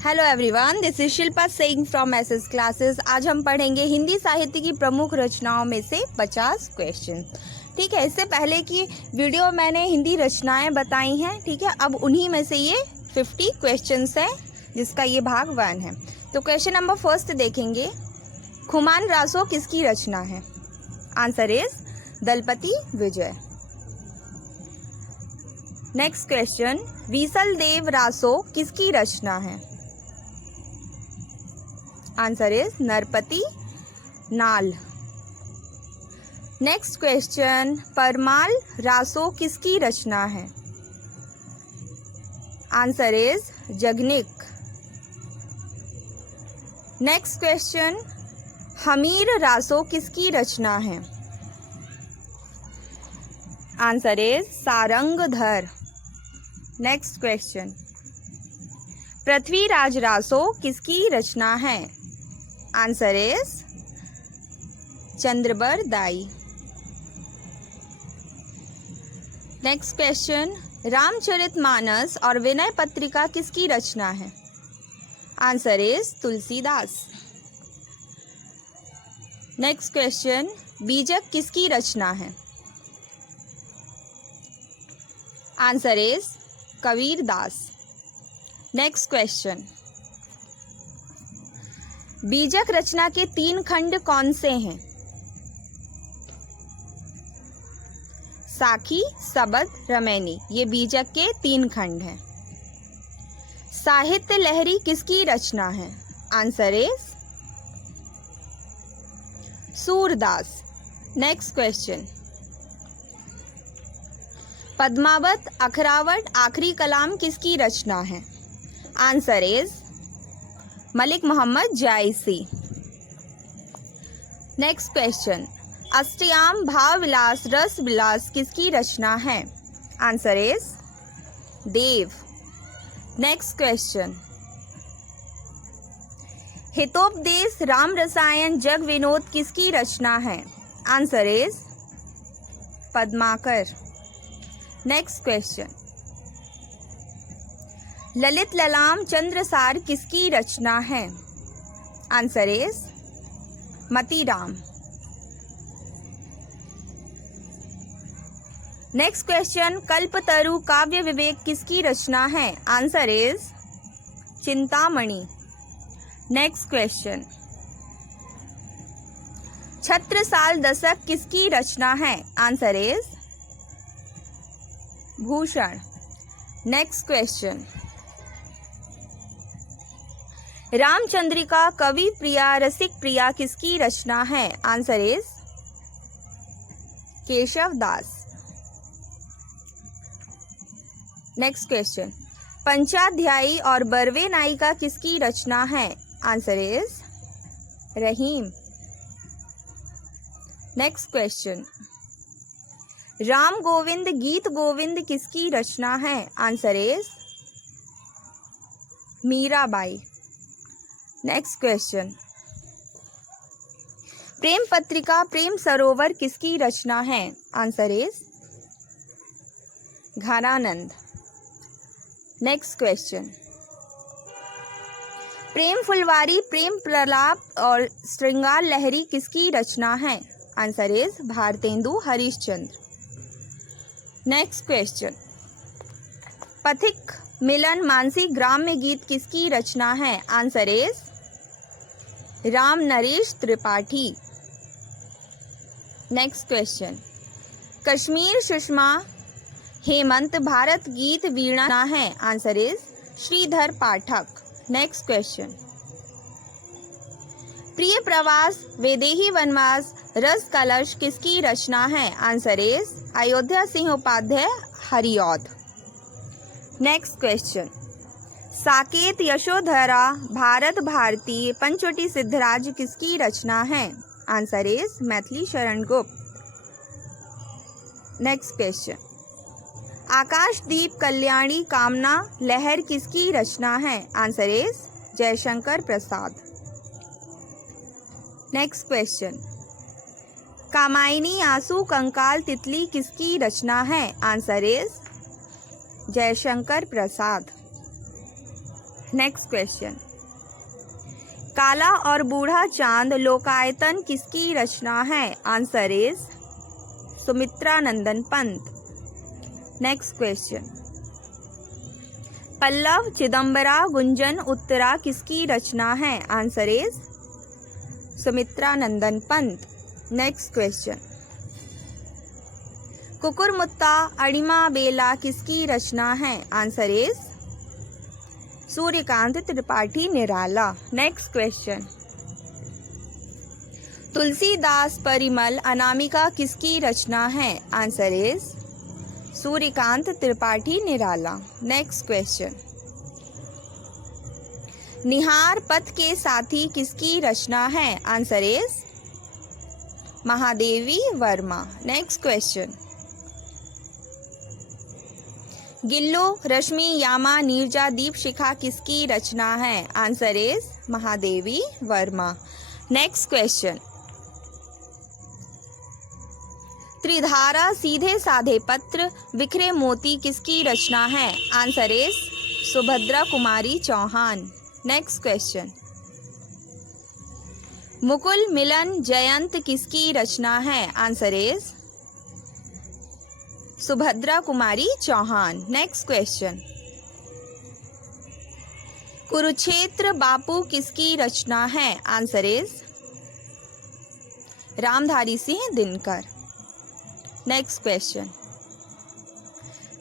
Hello everyone, this is Shilpa Singh from SS classes. आज हम पढ़ेंगे हिंदी साहित्य की प्रमुख रचनाओं में से 50 क्वेश्चन। ठीक है, इससे पहले की वीडियो मैंने हिंदी रचनाएं बताई हैं। ठीक है, अब उन्हीं में से ये 50 क्वेश्चंस हैं, जिसका ये भाग 1 है। तो क्वेश्चन नंबर फर्स्ट देखेंगे, खुमान रासो किसकी रचना है? Answer is Dalpati Vijay. Next question, Visal Dev Raso किसकी रचना है? आंसर इज नरपति नाल। नेक्स्ट क्वेश्चन, परमाल रासो किसकी रचना है? Answer is Jagnik. Next question, Hammir Raso किसकी रचना है? Answer is Sarangdhar. Next question, Prithviraj Raso किसकी रचना है? Answer is Chandbardai. Next question, Ramcharitmanas और विनय पत्रिका किसकी रचना है? Answer is Tulsidas. Next question, Bijak किसकी रचना है? Answer is Kabirdas. Next question, Bijak रचना के 3 खंड कौन से हैं? साखी, सबद, रमैनी, ये बीजक के 3 खंड हैं। साहित्य लहरी किसकी रचना है? Answer is Surdas. Next question, Padmavat, Akhravat, Akhri Kalam किसकी रचना है? Answer is Malik Muhammad Jayasi. Next question, Ashtayam, Bhav Vilas, Ras Vilas किसकी रचना है? Answer is Dev. Next question, Hitopadesh, Ram Rasayan, Jag Vinod किसकी रचना है? Answer is Padmakar. Next question, Lalit Lalam, Chandrasar किसकी रचना है? Answer is Matiram. Next question, Kalpataru, Kavya Vivek किसकी रचना है? Answer is Chintamani. Next question, Chhatrasal Dashak किसकी रचना है? Answer is Bhushan. Next question, Ramchandrika, Kavi Priya, Rasik Priya किसकी रचना है? Answer is Keshav Das. Next question, Panchadhyayi और बरवे नायिका किसकी रचना है? Answer is Rahim. Next question, Ram Govind, Geet Govind किसकी रचना है? Answer is Mirabai. Next question, Prem Patrika, Prem Sarovar किसकी रचना है? Answer is Ghananand. Next question, Prem Phulwari, Prem Pralap और श्रृंगार लहरी किसकी रचना है? Answer is Bhartendu Harishchandra. Next question, Pathik, Milan, Manasi, Gramya Geet किसकी रचना है? Answer is Ram Naresh Tripathi. Next question, Kashmir, Sushma, Hemant, Bharat Geet, Veena है? Answer is Shridhar Pathak. Next question, Priya Pravas, Vaidehi Vanvas, Ras Kalash किसकी रचना है? Answer is Ayodhya Singh Upadhyay Hariaudh. Next question, Saket, Yashodhara, Bharat Bharati, Panchvati Siddhraj किसकी रचना है? Answer is Maithili Sharan Gupt. Next question, आकाशदीप, कल्याणी, कामना, लहर किसकी रचना है? Answer is Jaishankar Prasad. Next question, Kamayani, Aansu, Kankal, Titli किसकी रचना है? Answer is Jaishankar Prasad. Next question, Kala और बूढ़ा चांद लोकायतन किसकी रचना है? Answer is Sumitra Nandan Pant. Next question, Pallav, Chidambara, Gunjan, Uttara किसकी रचना है? Answer is Sumitra Nandan Pant. Next question, Kukurmutta, Anima, Bela किसकी रचना है? Answer is Suryakant Tripathi Nirala. Next question, Tulsidas, Parimal, Anamika किसकी रचना है? Answer is Suryakant Tripathi Nirala. Next question, Nihar, Path के साथी किसकी रचना है? Answer is Mahadevi Verma. Next question, Gillu, Rashmi, Yama, Neerja, Deep Shikha किसकी रचना है? Answer is Mahadevi Verma. Next question, Tridhara, Seedhe Sadhe Patra, Bikhre Moti किसकी रचना है? Answer is Subhadra Kumari Chauhan. Next question, Mukul, Milan, Jayant किसकी रचना है? Answer is Subhadra Kumari Chauhan. Next question, Kurukshetra, Bapu किसकी रचना है? Answer is Ramdhari Singh Dinkar. Next question,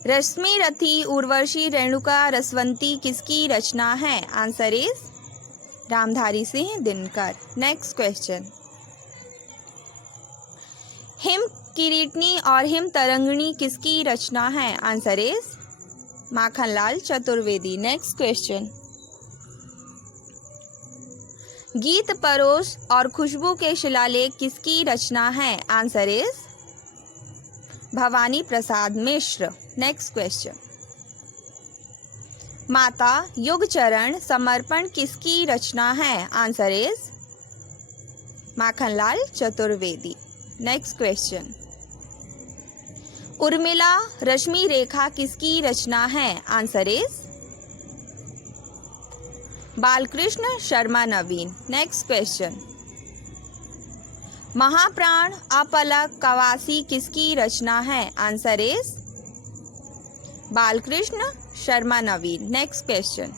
Rashmi, Rathi, Urvashi, Renuka, Rasvanti किसकी रचना है? Answer is Ramdhari Singh Dinkar. Next question, Him Kiritini और हिम तरंगिणी किसकी रचना है? Answer is Makhanlal Chaturvedi. Next question, Geet Paros और खुशबू के शिलालेख किसकी रचना है? Answer is Bhawani Prasad Mishra. Next question, Mata, Yugcharan, Samarpan किसकी रचना है? Answer is Makhanlal Chaturvedi. Next question, Urmila, Rashmi Rekha किसकी रचना है? Answer is Balkrishna Sharma Naveen. Next question, Mahapran, Aplak, Kavasi किसकी रचना है? Answer is Balkrishna Sharma Naveen. Next question,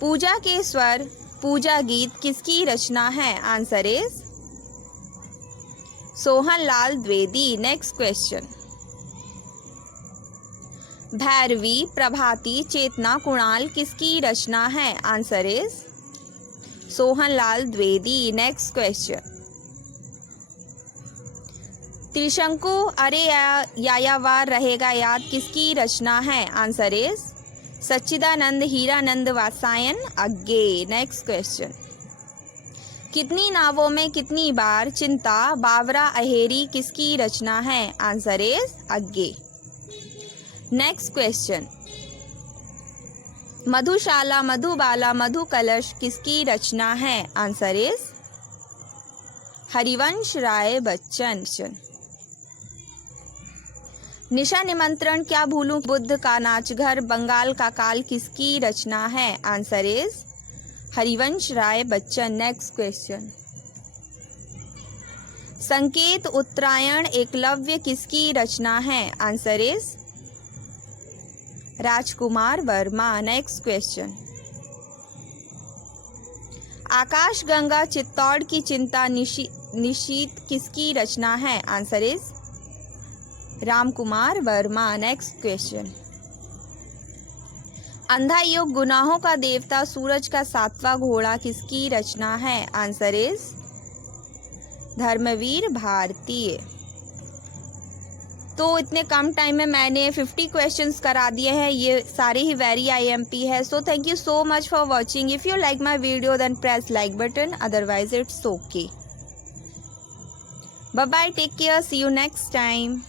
Pooja के स्वर, पूजा गीत किसकी रचना है? Answer is Sohanlal Dwivedi. Next question, Bhairavi, Prabhati, Chetna, Kunal किसकी रचना है? Answer is Sohanlal Dwivedi. Next question, Trishanku, Are Yayavar Rahega Yaad किसकी रचना है? Answer is Sachchidanand Hiranand Vatsyayan Agyeya. Next question, कितनी नावों में कितनी बार, चिंता, बावरा, अहेरी किसकी रचना है? आंसर इज अग्गे। नेक्स्ट क्वेश्चन, मधुशाला, मधुबाला, मधु कलश किसकी रचना है? Answer is Harivansh Rai Bachchan. निशा निमंत्रण, क्या भूलूं, बुद्ध का नाचघर, बंगाल का काल किसकी रचना है? Answer is Harivansh Rai Bachchan. Next question, Sanket, Uttarayan, Eklavya किसकी रचना है? Answer is Rajkumar Verma. Next question, Akash Ganga, Chittor की चिंता, निशीत किसकी रचना है? Answer is Ramkumar Verma. Next question, Andha Yug, गुनाहों का देवता, सूरज का सातवां घोड़ा किसकी रचना है? आंसर इज धर्मवीर भारतीय। तो इतने कम टाइम में मैंने 50 क्वेश्चंस करा दिए हैं, ये सारे ही वेरी IMP है। So thank you so much for watching. If you like my video then press like button, otherwise it's okay. Bye bye, take care, see you next time.